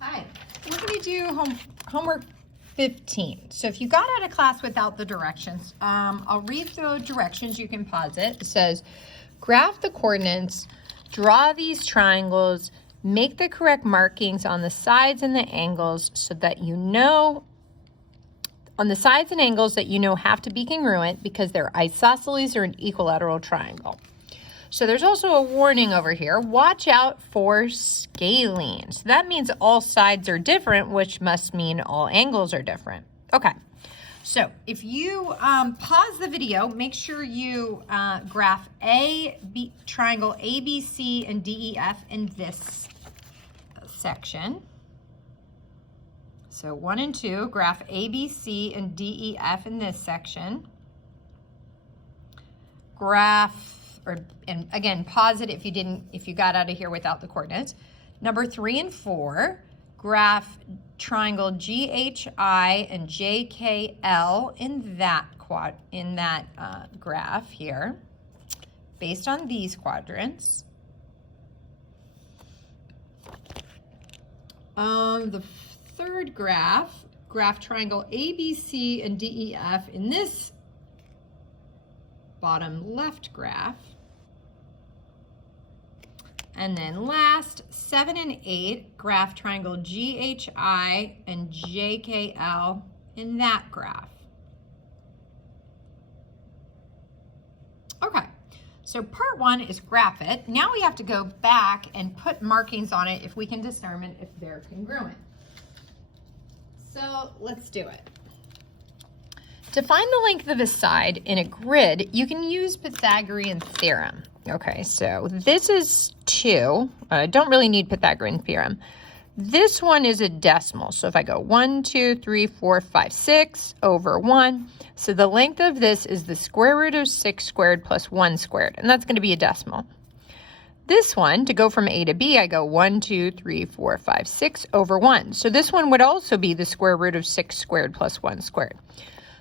Hi, so we're going to do homework 15. So if you got out of class without the directions, I'll read the directions. You can pause it. It says, graph the coordinates, draw these triangles, make the correct markings on the sides and the angles so that you know, on the sides and angles that you know have to be congruent because they're isosceles or an equilateral triangle. So there's also a warning over here. Watch out for scaling. So that means all sides are different, which must mean all angles are different. Okay, so if you pause the video, make sure you graph triangle ABC and DEF in this section. So 1 and 2, graph ABC and DEF in this section. And again, pause it if you got out of here without the coordinates. Number 3 and 4, graph triangle GHI and JKL in that graph here, based on these quadrants. The third graph triangle ABC and DEF in this bottom left graph. And then last, 7 and 8, graph triangle GHI and JKL in that graph. Okay, so part 1 is graph it. Now we have to go back and put markings on it if we can determine if they're congruent. So let's do it. To find the length of a side in a grid, you can use Pythagorean theorem. Okay, so this is 2. I don't really need Pythagorean theorem. This one is a decimal. So if I go 1, 2, 3, 4, 5, 6 over 1. So the length of this is the square root of 6 squared plus 1 squared. And that's going to be a decimal. This one, to go from A to B, I go 1, 2, 3, 4, 5, 6 over 1. So this one would also be the square root of 6 squared plus 1 squared.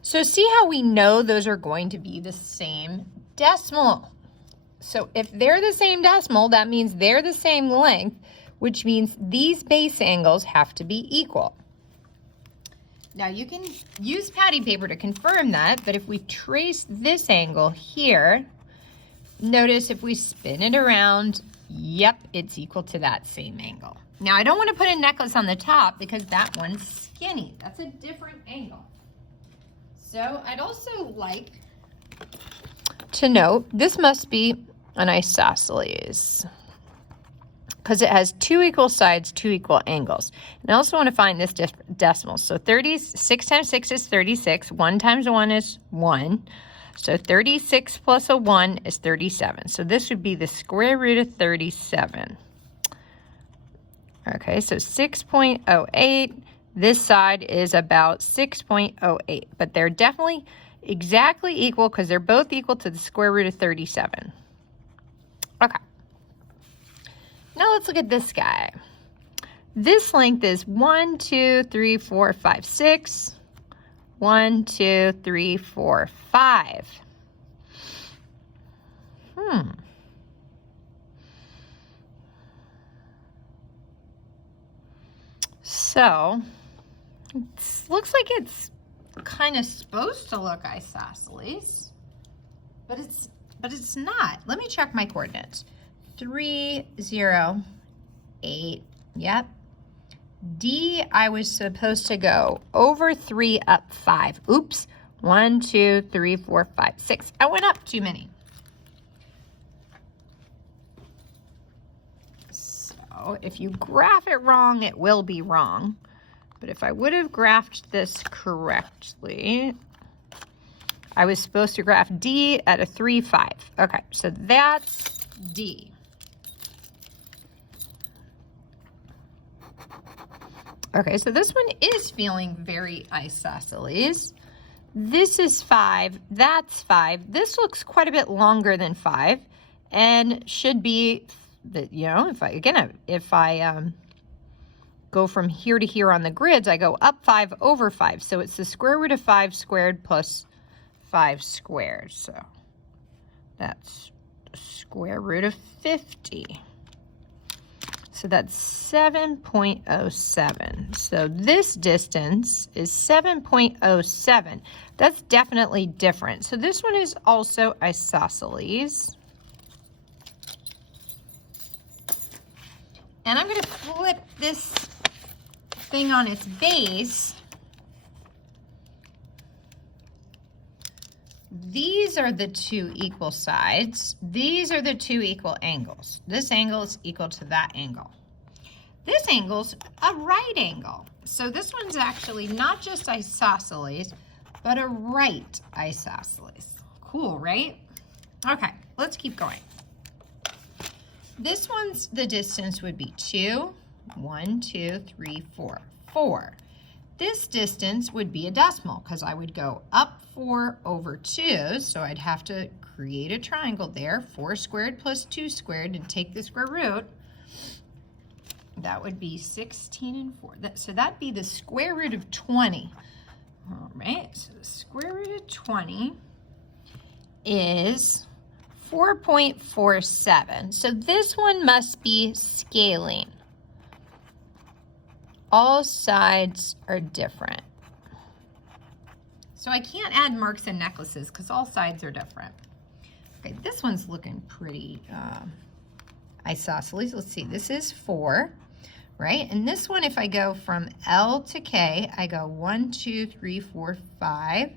So see how we know those are going to be the same decimal. So if they're the same decimal, that means they're the same length, which means these base angles have to be equal. Now you can use patty paper to confirm that, but if we trace this angle here, notice if we spin it around, yep, it's equal to that same angle. Now I don't want to put a necklace on the top because that one's skinny. That's a different angle. So I'd also like to note this must be an isosceles because it has 2 equal sides, 2 equal angles. And I also want to find this decimal. So 6 times 6 is 36. 1 times 1 is 1. So 36 plus a 1 is 37. So this would be the square root of 37. Okay, so 6.08. This side is about 6.08, but they're definitely exactly equal because they're both equal to the square root of 37. Okay. Now let's look at this guy. This length is 1, 2, 3, 4, 5, 6. 1, 2, 3, 4, 5. So it looks like it's kind of supposed to look isosceles, but it's not. Let me check my coordinates. 3, 0, 8. Yep. D, I was supposed to go over 3, up 5. Oops. 1, 2, 3, 4, 5, 6. I went up too many. So if you graph it wrong, it will be wrong. But if I would have graphed this correctly, I was supposed to graph D at a 3, 5. Okay, so that's D. Okay, so this one is feeling very isosceles. This is 5, that's 5. This looks quite a bit longer than 5 and should be, you know, if I go from here to here on the grids, I go up 5 over 5. So it's the square root of 5 squared plus 5 squared. So that's the square root of 50. So that's 7.07. So this distance is 7.07. That's definitely different. So this one is also isosceles. And I'm going to flip this thing on its base. These are the two equal sides. These are the two equal angles. This angle is equal to that angle. This angle's a right angle. So this one's actually not just isosceles, but a right isosceles. Cool, right? Okay, let's keep going. This one's, the distance would be 2, 1, 2, 3, 4, 4. This distance would be a decimal because I would go up 4 over 2, so I'd have to create a triangle there, 4 squared plus 2 squared, and take the square root. That would be 16 and 4. So that'd be the square root of 20. All right, so the square root of 20 is 4.47. So this one must be scaling. All sides are different. So I can't add marks and necklaces because all sides are different. Okay, this one's looking pretty isosceles. Let's see, this is 4, right? And this one, if I go from L to K, I go 1, 2, 3, 4, 5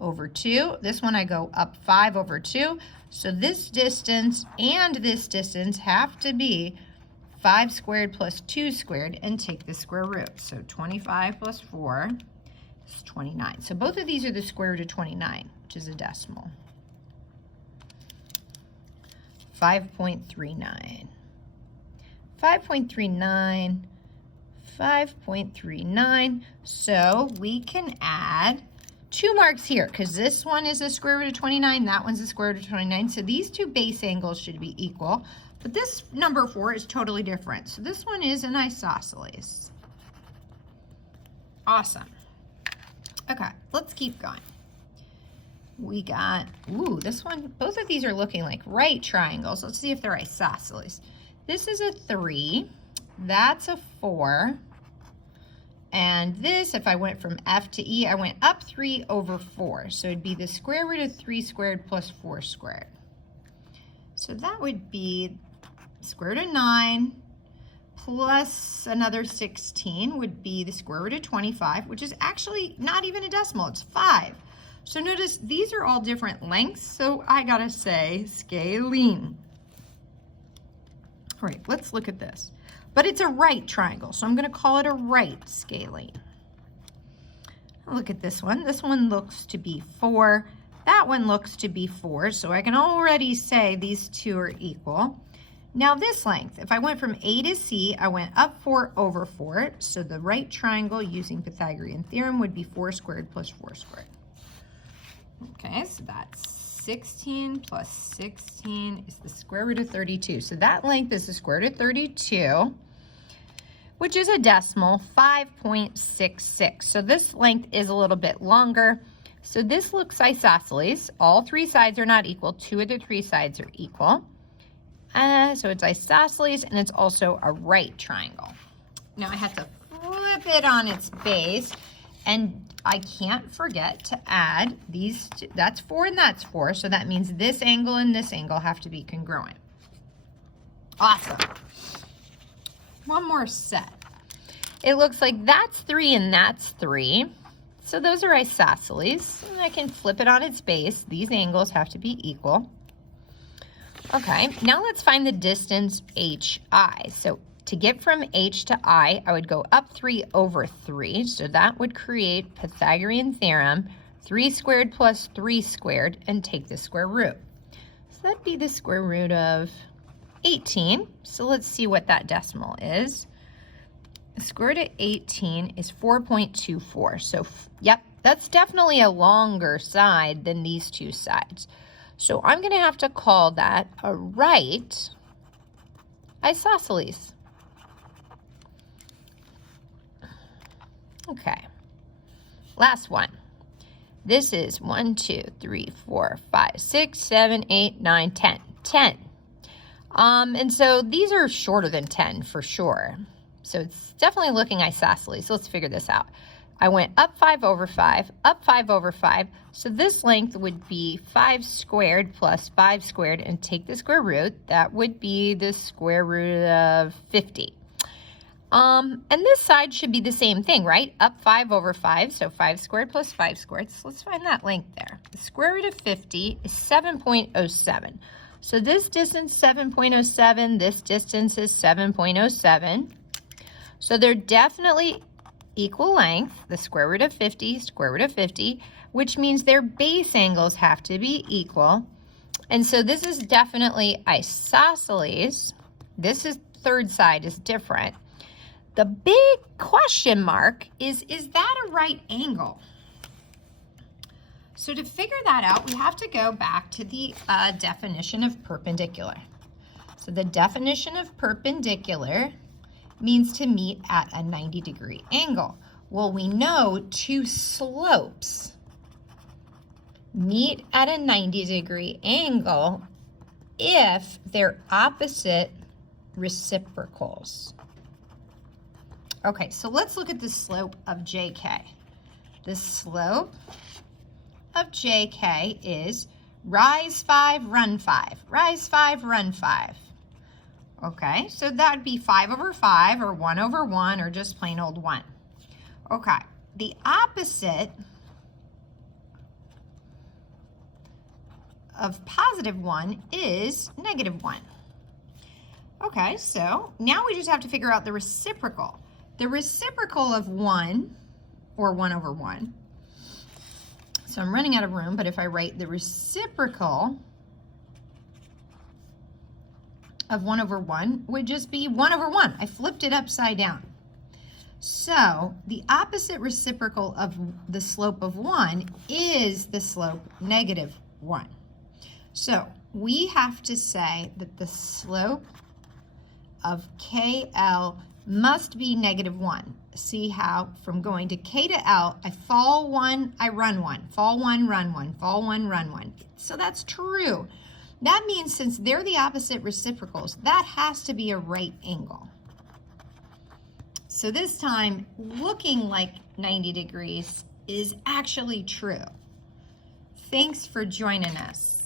over 2. This one I go up 5 over 2. So this distance and this distance have to be 5 squared plus 2 squared, and take the square root. So 25 plus 4 is 29. So both of these are the square root of 29, which is a decimal. 5.39. 5.39. 5.39. So we can add 2 marks here because this one is the square root of 29, that one's the square root of 29. So these two base angles should be equal. But this number 4 is totally different. So this one is an isosceles. Awesome. Okay, let's keep going. We got, ooh, this one, both of these are looking like right triangles. Let's see if they're isosceles. This is a 3. That's a 4. And this, if I went from F to E, I went up 3 over 4. So it'd be the square root of 3 squared plus 4 squared. So that would be square root of 9 plus another 16 would be the square root of 25, which is actually not even a decimal, it's 5. So notice these are all different lengths, so I gotta say scaling. All right, let's look at this. But it's a right triangle, so I'm gonna call it a right scaling. Look at this one. This one looks to be 4. That one looks to be 4, so I can already say these two are equal. Now this length, if I went from A to C, I went up 4 over 4, so the right triangle using Pythagorean theorem would be 4 squared plus 4 squared. Okay, so that's 16 plus 16 is the square root of 32. So that length is the square root of 32, which is a decimal, 5.66. So this length is a little bit longer. So this looks isosceles. All 3 sides are not equal. 2 of the 3 sides are equal. So it's isosceles, and it's also a right triangle. Now I have to flip it on its base, and I can't forget to add these two. That's 4 and that's 4, so that means this angle and this angle have to be congruent. Awesome. One more set. It looks like that's 3 and that's 3. So those are isosceles. And I can flip it on its base. These angles have to be equal. Okay, now let's find the distance HI. So to get from H to I would go up 3 over 3. So that would create Pythagorean theorem, 3 squared plus 3 squared, and take the square root. So that'd be the square root of 18. So let's see what that decimal is. The square root of 18 is 4.24. So, yep, that's definitely a longer side than these two sides. So I'm going to have to call that a right isosceles. Okay, last one. This is 1, 2, 3, 4, 5, 6, 7, 8, 9, 10. 10. And so these are shorter than 10 for sure. So it's definitely looking isosceles. So let's figure this out. I went up 5 over 5, up 5 over 5. So this length would be 5 squared plus 5 squared, and take the square root. That would be the square root of 50. And this side should be the same thing, right? Up 5 over 5, so 5 squared plus 5 squared. So let's find that length there. The square root of 50 is 7.07. So this distance 7.07, this distance is 7.07. So they're definitely equal length, the square root of 50, square root of 50, which means their base angles have to be equal. And so this is definitely isosceles. This is third side is different. The big question mark is that a right angle? So to figure that out, we have to go back to the definition of perpendicular. So the definition of perpendicular means to meet at a 90-degree angle. Well, we know two slopes meet at a 90-degree angle if they're opposite reciprocals. Okay, so let's look at the slope of JK. The slope of JK is rise 5, run 5. Rise 5, run 5. Okay, so that would be 5 over 5 or 1 over 1 or just plain old 1. Okay, the opposite of positive 1 is negative 1. Okay, so now we just have to figure out the reciprocal. The reciprocal of 1, or 1 over 1. So I'm running out of room, but if I write the reciprocal of 1 over 1 would just be 1 over 1. I flipped it upside down. So the opposite reciprocal of the slope of 1 is the slope negative 1. So we have to say that the slope of KL must be negative 1. See how from going to K to L, I fall 1, I run 1, fall 1, run 1, fall 1, run 1. So that's true. That means since they're the opposite reciprocals, that has to be a right angle. So this time, looking like 90 degrees is actually true. Thanks for joining us.